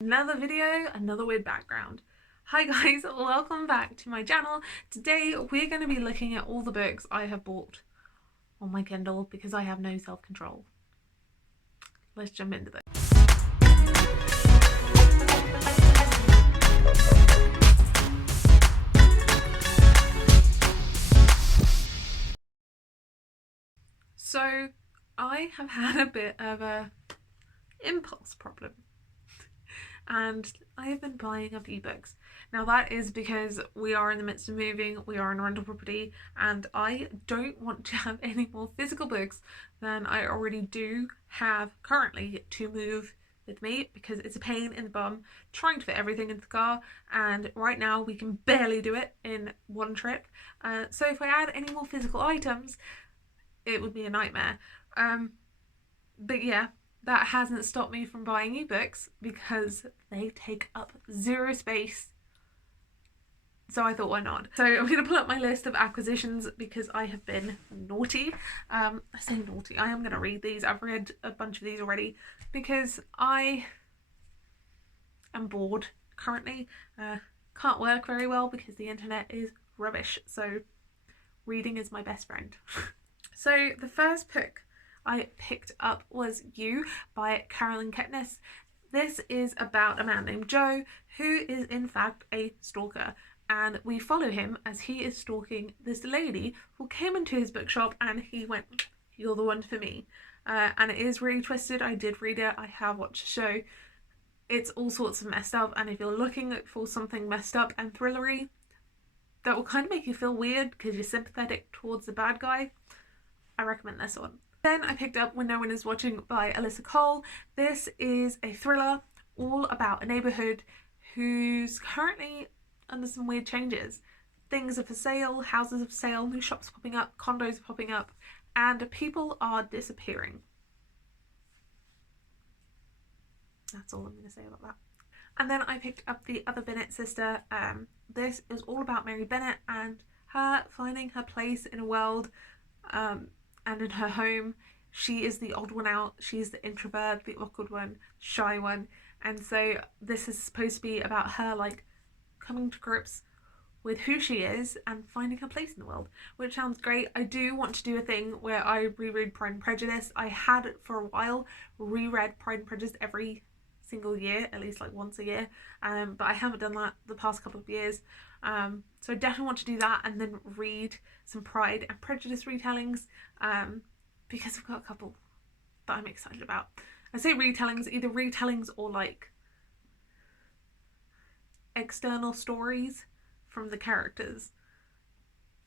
Another video, another weird background. Hi guys, welcome back to my channel. Today we're going to be looking at all the books I have bought on my Kindle because I have no self-control. Let's jump into this. So I have had a bit of a impulse problem. And I have been buying up ebooks. Now that is because we are in the midst of moving, we are in a rental property, and I don't want to have any more physical books than I already do have currently to move with me, because it's a pain in the bum trying to fit everything into the car, and right now we can barely do it in one trip. So if I add any more physical items, it would be a nightmare. But yeah, that hasn't stopped me from buying ebooks because they take up zero space. So I thought, why not? So I'm going to pull up my list of acquisitions because I have been naughty. I say naughty, I am going to read these. I've read a bunch of these already because I am bored currently. Can't work very well because the internet is rubbish. So reading is my best friend. So the first book I picked up was You by Kaihlynd. This is about a man named Joe who is in fact a stalker, and we follow him as he is stalking this lady who came into his bookshop and he went, "You're the one for me." And it is really twisted. I did read it, I have watched the show. It's all sorts of messed up, and if you're looking for something messed up and thrillery that will kind of make you feel weird because you're sympathetic towards the bad guy, I recommend this one. Then I picked up When No One Is Watching by Alyssa Cole. This is a thriller all about a neighbourhood who's currently under some weird changes. Things are for sale, houses are for sale, new shops popping up, condos are popping up, and people are disappearing. That's all I'm going to say about that. And then I picked up The Other Bennet Sister. This is all about Mary Bennet and her finding her place in a world and in her home. She is the odd one out. She's the introvert, the awkward one, shy one. And so this is supposed to be about her like coming to grips with who she is and finding her place in the world, which sounds great. I do want to do a thing where I reread Pride and Prejudice. I had for a while reread Pride and Prejudice every single year, at least like once a year, but I haven't done that the past couple of years. So I definitely want to do that and then read some Pride and Prejudice retellings, because I've got a couple that I'm excited about. I say retellings, either retellings or like external stories from the characters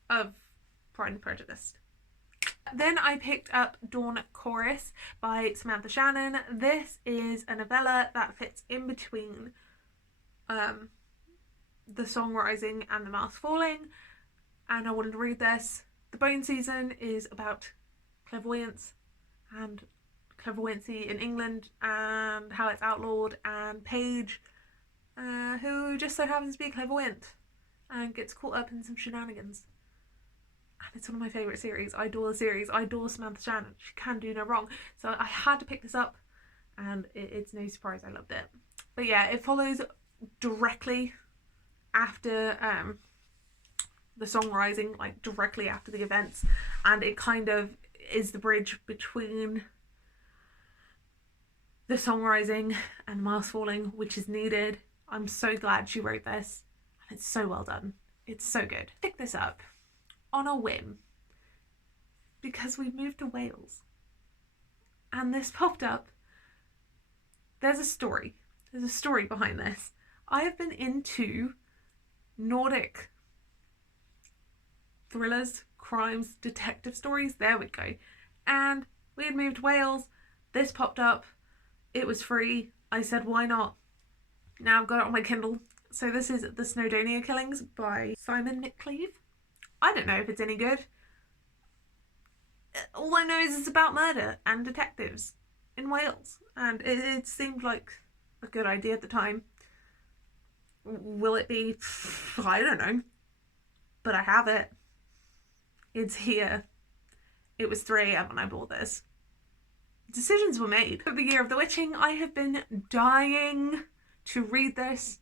of Pride and Prejudice. Then I picked up Dawn Chorus by Samantha Shannon. This is a novella that fits in between the songwriting and the mask falling, and I wanted to read this. The Bone Season is about clairvoyance and clairvoyancy in England and how it's outlawed, and Paige, who just so happens to be clairvoyant and gets caught up in some shenanigans. And it's one of my favourite series. I adore the series. I adore Samantha Shannon. She can do no wrong. So I had to pick this up, and it's no surprise I loved it. But yeah, it follows directly after the songwriting, like directly after the events, and it kind of is the bridge between the songwriting and mask falling, which is needed. I'm so glad she wrote this, and it's so well done. It's so good. Pick this up on a whim because we've moved to Wales and this popped up. There's a story behind this. I have been into Nordic thrillers, crimes, detective stories, there we go, and we had moved to Wales. This popped up, it was free. I said, why not? Now I've got it on my Kindle. So this is The Snowdonia Killings by Simon McCleave. I don't know if it's any good. All I know is it's about murder and detectives in Wales, and it seemed like a good idea at the time. Will it be? I don't know. But I have it. It's here. It was 3 AM when I bought this. Decisions were made. For the year of the witching, I have been dying to read this,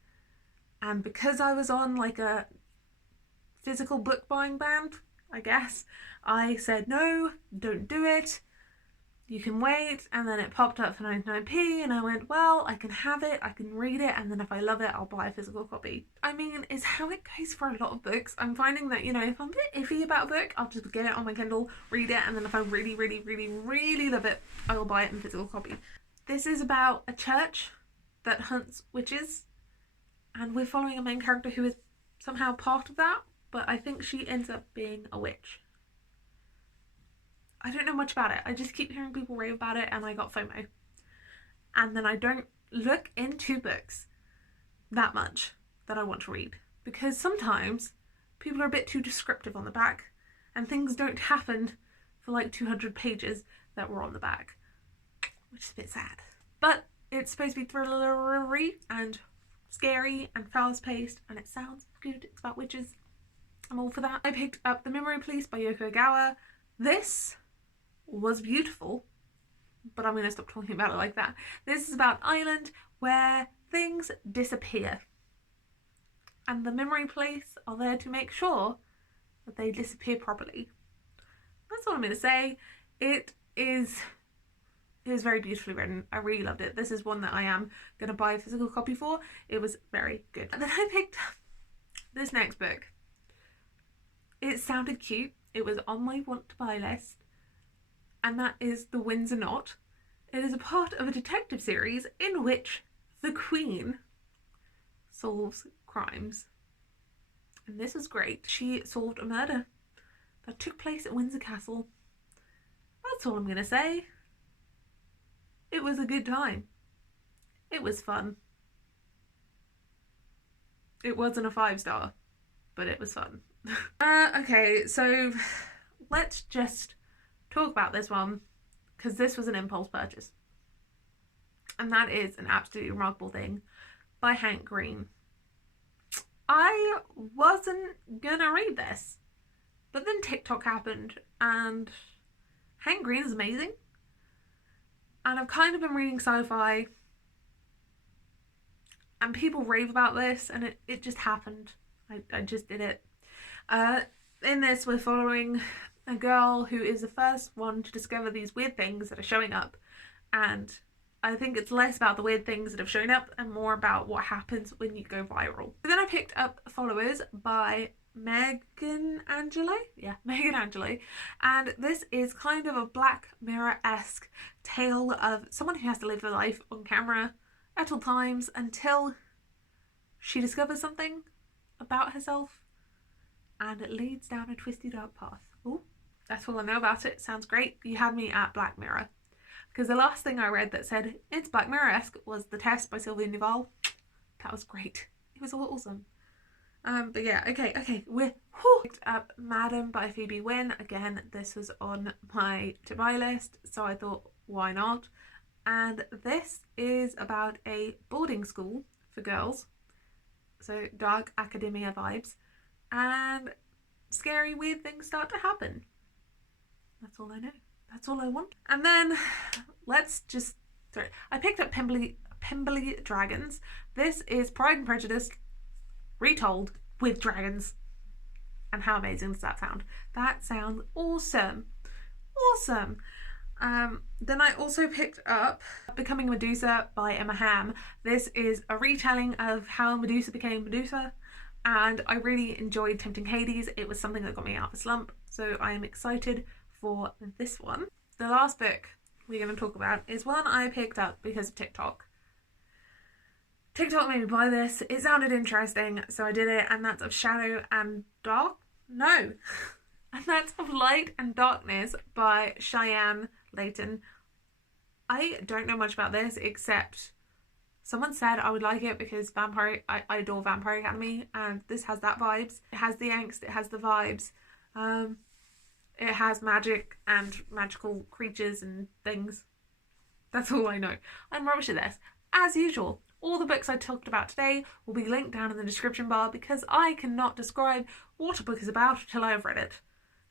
and because I was on like a physical book buying ban, I guess, I said no, don't do it, you can wait. And then it popped up for 99p and I went, well, I can have it, I can read it, and then if I love it I'll buy a physical copy. I mean, it's how it goes for a lot of books. I'm finding that, you know, if I'm a bit iffy about a book, I'll just get it on my Kindle, read it, and then if I really, really, really, really love it, I will buy it in physical copy. This is about a church that hunts witches, and we're following a main character who is somehow part of that, but I think she ends up being a witch. I don't know much about it. I just keep hearing people rave about it and I got FOMO. And then I don't look into books that much that I want to read, because sometimes people are a bit too descriptive on the back and things don't happen for like 200 pages that were on the back, which is a bit sad. But it's supposed to be thrillery and scary and fast paced and it sounds good. It's about witches. I'm all for that. I picked up The Memory Police by Yoko Ogawa. This was beautiful, but I'm going to stop talking about it like that. This is about an island where things disappear, and the memory police are there to make sure that they disappear properly. That's all I'm going to say. It is very beautifully written. I really loved it. This is one that I am going to buy a physical copy for. It was very good. And then I picked this next book. It sounded cute. It was on my want to buy list, and that is The Windsor Knot. It is a part of a detective series in which the Queen solves crimes. And this is great. She solved a murder that took place at Windsor Castle. That's all I'm going to say. It was a good time. It was fun. It wasn't a 5-star, but it was fun. Okay, so let's just talk about this one, because this was an impulse purchase, and that is An Absolutely Remarkable Thing by Hank Green. I wasn't gonna read this, but then TikTok happened and Hank Green is amazing, and I've kind of been reading sci-fi and people rave about this, and it just happened. I just did it. In this, we're following a girl who is the first one to discover these weird things that are showing up, and I think it's less about the weird things that have shown up and more about what happens when you go viral. Then I picked up Followers by Megan Angelo. Yeah, Megan Angelo. And this is kind of a Black Mirror-esque tale of someone who has to live their life on camera at all times until she discovers something about herself, and it leads down a twisty dark path. Ooh, that's all I know about it. Sounds great. You had me at Black Mirror, because the last thing I read that said it's Black Mirror-esque was The Test by Sylvia Duval. That was great. It was awesome. But yeah, okay. We're picked up Madam by Phoebe Wynne. Again, this was on my to-buy list, so I thought, why not? And this is about a boarding school for girls, so dark academia vibes, and scary, weird things start to happen. That's all I know. That's all I want. And then let's just throw it. I picked up Pemberley Dragons. This is Pride and Prejudice retold with dragons. And how amazing does that sound? That sounds awesome. Awesome. Then I also picked up Becoming Medusa by Emma Hamm. This is a retelling of how Medusa became Medusa, and I really enjoyed Tempting Hades. It was something that got me out of a slump, so I am excited for this one. The last book we're going to talk about is one I picked up because of TikTok. TikTok made me buy this. It sounded interesting, so I did it, and that's Of Shadow and Dark? No. And that's Of Light and Darkness by Cheyenne Layton. I don't know much about this, except someone said I would like it because I adore Vampire Academy, and this has that vibes. It has the angst, it has the vibes. It has magic and magical creatures and things. That's all I know. I'm rubbish at this. As usual, all the books I talked about today will be linked down in the description bar, because I cannot describe what a book is about until I've read it,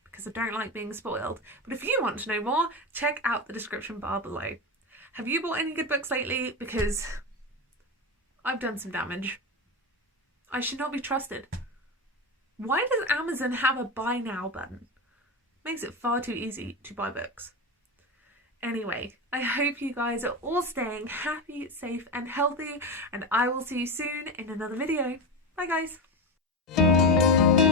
because I don't like being spoiled. But if you want to know more, check out the description bar below. Have you bought any good books lately? Because I've done some damage. I should not be trusted. Why does Amazon have a buy now button? Makes it far too easy to buy books. Anyway, I hope you guys are all staying happy, safe and healthy, and I will see you soon in another video. Bye guys.